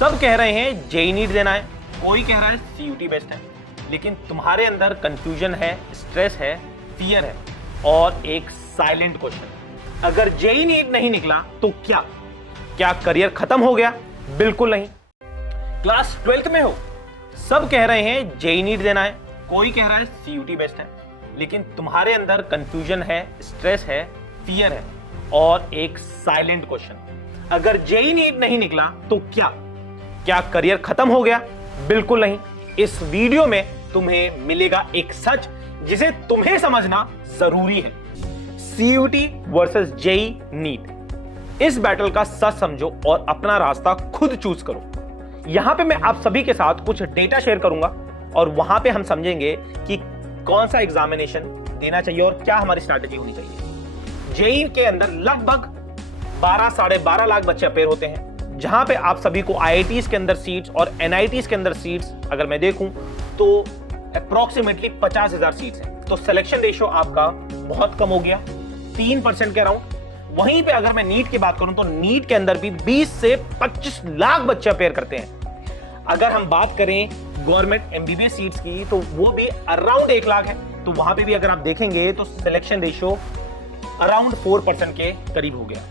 सब कह रहे हैं जेईई नीट देना है, कोई कह रहा है सीयूटी बेस्ट है, लेकिन तुम्हारे अंदर कंफ्यूजन है, स्ट्रेस है, फियर है और एक साइलेंट क्वेश्चन, अगर जेईई नीट नहीं निकला तो क्या क्या करियर खत्म हो गया? बिल्कुल नहीं। क्लास 12th में हो, सब कह रहे हैं जेईई नीट देना है, कोई कह रहा है सीयूटी बेस्ट है, लेकिन तुम्हारे अंदर कंफ्यूजन है, स्ट्रेस है, फियर है और एक साइलेंट क्वेश्चन, अगर जेईई नीट नहीं निकला तो क्या क्या करियर खत्म हो गया? बिल्कुल नहीं। इस वीडियो में तुम्हें मिलेगा एक सच जिसे तुम्हें समझना जरूरी है। सीयूटी वर्सेस जेईई नीट, इस बैटल का सच समझो और अपना रास्ता खुद चूज करो। यहां पे मैं आप सभी के साथ कुछ डेटा शेयर करूंगा और वहां पे हम समझेंगे कि कौन सा एग्जामिनेशन देना चाहिए और क्या हमारी स्ट्रैटेजी होनी चाहिए। जेईई के अंदर लगभग 12-12.5 लाख बच्चे अपेयर होते हैं, जहां पे आप सभी को आईआईटीज के अंदर सीट्स और एनआईटीज के अंदर सीट्स अगर मैं देखूं तो अप्रोक्सीमेटली 50,000 सीट्स हैं। तो सिलेक्शन रेशियो आपका बहुत कम हो गया, 3% के अराउंड। वहीं पे अगर मैं नीट की बात करूं तो नीट के अंदर भी 20 से 25 लाख बच्चे अपेयर करते हैं। अगर हम बात करें गवर्नमेंट एमबीबीएस सीट्स की तो वो भी अराउंड 1 लाख है, तो वहां पे भी अगर आप देखेंगे तो सिलेक्शन रेशियो अराउंड 4% के करीब हो गया।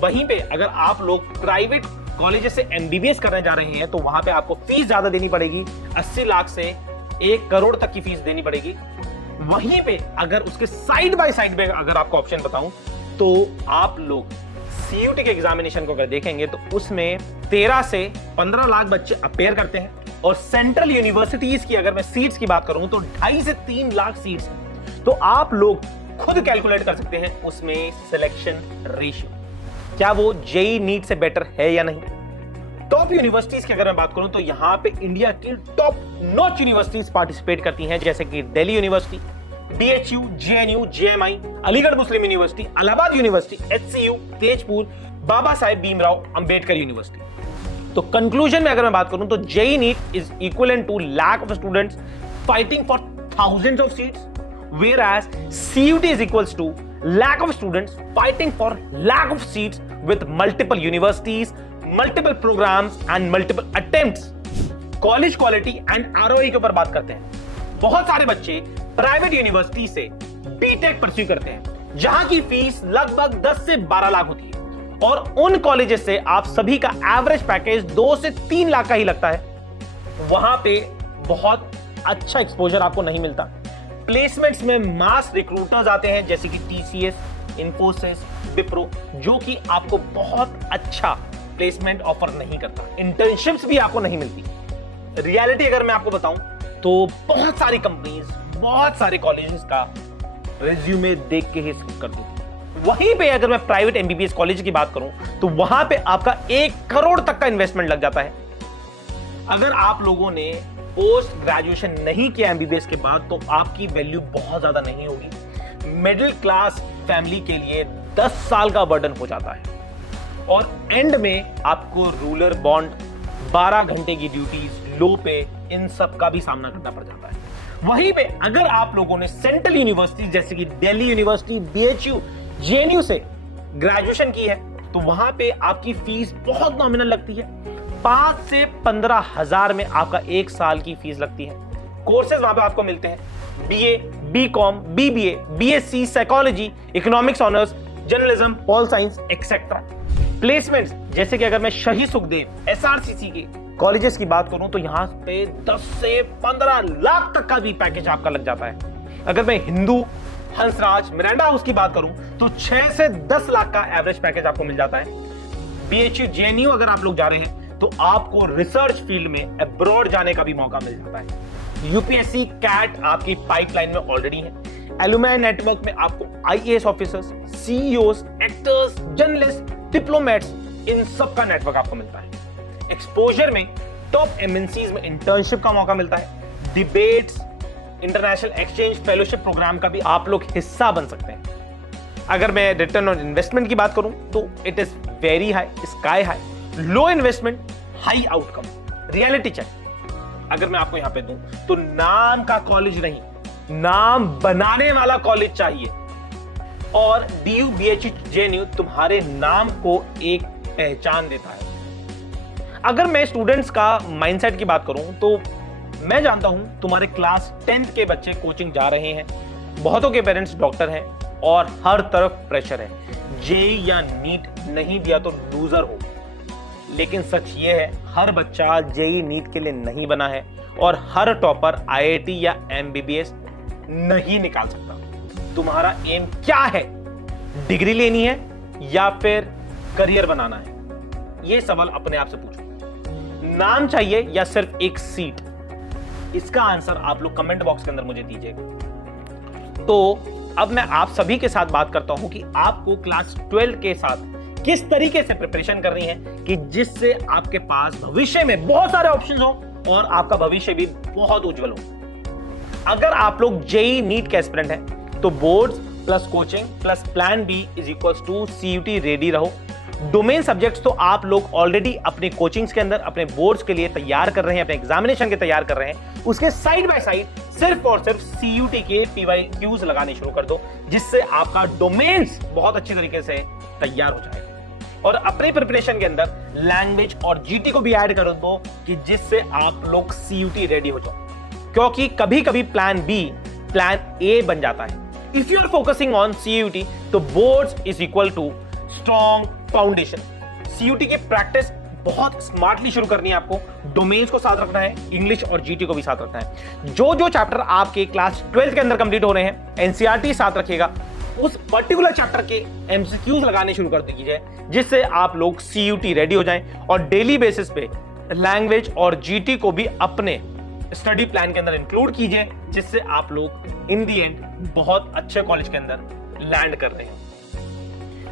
वहीं पे अगर आप लोग प्राइवेट कॉलेजेस से एमबीबीएस करने जा रहे हैं तो वहां पे आपको फीस ज्यादा देनी पड़ेगी, 80 लाख से 1 करोड़ तक की फीस देनी पड़ेगी। वहीं पे अगर उसके साइड बाय साइड में अगर आपको ऑप्शन बताऊं तो आप लोग सीयूटी के एग्जामिनेशन को अगर देखेंगे तो उसमें 13 से 15 लाख बच्चे अपेयर करते हैं और सेंट्रल यूनिवर्सिटीज की अगर मैं सीट्स की बात करूं तो 2.5 से 3 लाख सीट्स हैं। तो आप लोग खुद कैलकुलेट कर सकते हैं उसमें सिलेक्शन रेशियो क्या वो जेईई नीट से बेटर है या नहीं। टॉप यूनिवर्सिटीज की अगर मैं बात करूं तो यहां पे इंडिया की टॉप नॉच यूनिवर्सिटीज पार्टिसिपेट करती हैं, जैसे कि Delhi university, BHU, JNU, JMI, Aligarh Muslim university, Allahabad university, HCU, Tezpur, Baba Saheb Bhimrao Ambedkar university. तो कंक्लूजन में अगर मैं बात करूं तो JEE NEET is equivalent to lack of students fighting for thousands of seats, whereas CUT is equals to lack of students fighting for lack of seats with multiple universities, multiple programs and multiple attempts. College quality and ROE के ऊपर बात करते हैं। बहुत सारे बच्चे private university से BTech pursue करते हैं जहां की फीस लगभग 10 से 12 लाख होती है और उन कॉलेजेस से आप सभी का एवरेज पैकेज 2 से 3 लाख का ही लगता है। वहां पे बहुत अच्छा एक्सपोजर आपको नहीं मिलता। प्लेसमेंट्स में मास रिक्रूटर्स आते हैं जैसे कि टीसीएस, इन्फोसिस, विप्रो, जो कि आपको बहुत अच्छा प्लेसमेंट ऑफर नहीं करता। इंटर्नशिप्स भी आपको नहीं मिलती। रियलिटी अगर मैं आपको बताऊं तो बहुत सारी कंपनीज, बहुत सारे कॉलेजेस का रिज्यूमे देख के ही स्किप कर दो। वहीं पे अगर मैं प्राइवेट एमबीबीएस कॉलेज की बात करूं तो वहां पे आपका 1 करोड़ तक का इन्वेस्टमेंट लग जाता है। अगर आप लोगों ने पोस्ट ग्रेजुएशन नहीं किया एमबीबीएस के बाद तो आपकी वैल्यू बहुत ज्यादा नहीं होगी। मिडिल क्लास फैमिली के लिए 10 साल का बर्डन हो जाता है और एंड में आपको रूलर बॉन्ड, 12 घंटे की ड्यूटीज, लो पे, इन सब का भी सामना करना पड़ जाता है। वहीं पे अगर आप लोगों ने सेंट्रल यूनिवर्सिटी जैसे कि दिल्ली यूनिवर्सिटी, बीएचयू, जेएनयू से ग्रेजुएशन की है तो वहां पे आपकी फीस बहुत नॉमिनल लगती है। 5 से 15 हजार में आपका 1 साल की फीस लगती है। कोर्सेज वहां पे आपको मिलते हैं BA, BCom, BBA, BSc, psychology, economics honours, journalism, pol science etcetera. Placements जैसे कि अगर मैं शहीद सुखदेव, एसआरसीसी के कॉलेजेस की बात करूं तो यहां पे 10 से 15 लाख तक का भी पैकेज आपका लग जाता है। अगर मैं हिंदू, हंसराज, मिरांडा हाउस की बात करूं तो 6 से 10 लाख का एवरेज पैकेज आपको मिल जाता है। बीएचयू, जेएनयू अगर आप लोग जा रहे हैं तो आपको रिसर्च फील्ड में अब्रॉड जाने का भी मौका मिल जाता है। यूपीएससी, कैट आपकी पाइपलाइन में ऑलरेडी है। एलुमनाई नेटवर्क में आपको IAS officers, CEOs, actors, journalist, diplomats, इन सब का नेटवर्क आपको मिलता है। एक्सपोजर में टॉप एमएनसीज में इंटर्नशिप का मौका मिलता है। Debates, international exchange, fellowship programme का भी आप लोग हिस्सा बन सकते हैं। अगर मैं रिटर्न ऑन इन्वेस्टमेंट की बात करूं तो it is very high, sky high, low investment, high outcome. Reality check अगर मैं आपको यहां पे दूं तो नाम का कॉलेज नहीं, नाम बनाने वाला कॉलेज चाहिए। और डीयू, बीएचयू, जेएनयू तुम्हारे नाम को एक पहचान देता है। अगर मैं स्टूडेंट्स का माइंडसेट की बात करूं तो मैं जानता हूं तुम्हारे क्लास 10th के बच्चे कोचिंग जा रहे हैं, बहुतों के पेरेंट्स डॉक्टर हैं और हर तरफ प्रेशर है। जेई या नीट नहीं दिया तो लूजर हो। लेकिन सच ये है, हर बच्चा जेई नीट के लिए नहीं बना है और हर टॉपर आईआईटी या एमबीबीएस नहीं निकाल सकता। तुम्हारा एम क्या है? डिग्री लेनी है या फिर करियर बनाना है? ये सवाल अपने आप से पूछो। नाम चाहिए या सिर्फ एक सीट? इसका आंसर आप लोग कमेंट बॉक्स के अंदर मुझे दीजिएगा। तो अब मैं आप सभी के साथ बात करता हूं कि आपको क्लास 12 के साथ किस तरीके से प्रिपरेशन करनी है कि जिससे आपके पास भविष्य में बहुत सारे ऑप्शंस हो और आपका भविष्य भी बहुत उज्जवल हो। अगर आप लोग जेई नीट के एस्पिरेंट हैं तो boards plus coaching plus plan B is equals to CUET ready रहो। डोमेन सब्जेक्ट्स तो आप लोग ऑलरेडी अपने कोचिंग्स के अंदर अपने बोर्ड्स के लिए तैयार कर रहे हैं, अपने एग्जामिनेशन के तैयार कर रहे हैं। उसके साइड बाय साइड सिर्फ और सिर्फ सीयूटी के पीवाईक्यूज लगाने शुरू कर दो, जिससे आपका डोमेन्स बहुत अच्छे तरीके से तैयार हो जाए। और अपने प्रिपरेशन के अंदर लैंग्वेज और जीटी को भी ऐड कर दो कि जिससे आप लोग सीयूटी रेडी हो जाओ, क्योंकि कभी कभी प्लान बी प्लान ए बन जाता है। If you are focusing on CUT तो boards is equal to strong foundation. CUT की प्रैक्टिस बहुत स्मार्टली शुरू करनी है आपको। डोमेन्स को साथ रखना है, इंग्लिश और जीटी को भी साथ रखना है। जो जो चैप्टर आपके क्लास 12 के अंदर कंप्लीट हो रहे हैं, एनसीईआरटी साथ रखिएगा। उस पर्टिकुलर चैप्टर के एमसीक्यूज लगाने शुरू कर दीजिए, जिससे आप लोग सीयूटी रेडी हो जाएं और डेली बेसिस पे लैंग्वेज और जीटी को भी अपने स्टडी प्लान के अंदर इंक्लूड कीजिए, जिससे आप लोग इन दी एंड बहुत अच्छे कॉलेज के अंदर लैंड कर रहे हैं।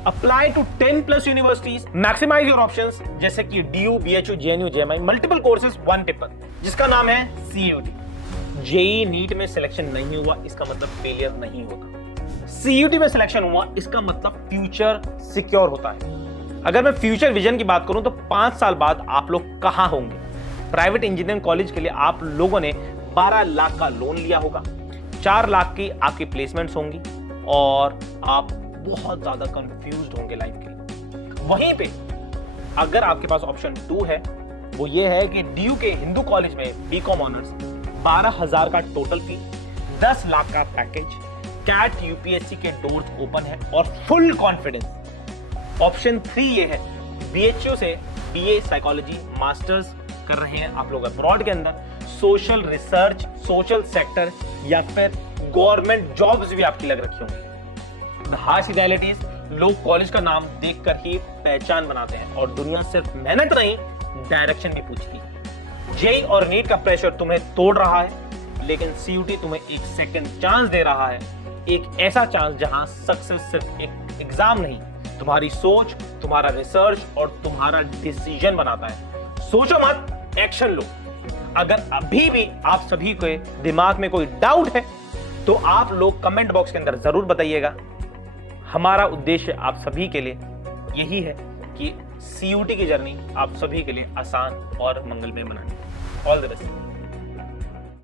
Apply to 10+ universities, maximize your options, जैसे कि DU, BHU, JNU, JMI, multiple courses, one paper, जिसका नाम है सीयूटी। जेई नीट में सिलेक्शन नहीं हुआ इसका मतलब फेलियर नहीं होता। सीयूटी में सिलेक्शन हुआ इसका मतलब फ्यूचर सिक्योर होता है। अगर मैं फ्यूचर विजन की बात करूं तो 5 साल बाद आप लोग कहां होंगे? प्राइवेट इंजीनियरिंग कॉलेज के लिए आप लोगों ने 12 लाख का लोन लिया होगा, 4 लाख की आपकी प्लेसमेंट्स होंगी और आप बहुत ज्यादा कंफ्यूज्ड होंगे लाइफ के लिए। वहीं पे अगर आपके पास ऑप्शन 2 है, वो ये है कि डीयू के हिंदू कॉलेज में बीकॉम ऑनर्स, 12,000 का टोटल फी, 10 लाख का पैकेज, कैट यूपीएससी के डोर्स ओपन है और फुल कॉन्फिडेंस। ऑप्शन 3 ये है, बीएचयू से बीए साइकोलॉजी मास्टर्स कर रहे हैं आप लोग अब्रॉड के अंदर, सोशल रिसर्च, सोशल सेक्टर या फिर गवर्नमेंट जॉब्स भी आपकी लग रखी होंगी। हार्श रियलिटीज, लोग कॉलेज का नाम देखकर ही पहचान बनाते हैं और दुनिया सिर्फ मेहनत नहीं डायरेक्शन भी पूछती है। जेई और नीट का प्रेशर तुम्हें तोड़ रहा है, लेकिन सीयूटी तुम्हें एक सेकंड चांस दे रहा है, एक ऐसा चांस जहां सक्सेस सिर्फ एक एग्जाम नहीं, तुम्हारी सोच, तुम्हारा रिसर्च और तुम्हारा डिसीजन बनाता है। सोचो मत, एक्शन लो। अगर अभी भी आप सभी के दिमाग में कोई डाउट है तो आप लोग कमेंट बॉक्स के अंदर जरूर बताइएगा। हमारा उद्देश्य आप सभी के लिए यही है कि सीयूटी की जर्नी आप सभी के लिए आसान और मंगलमय बनानी। All the best.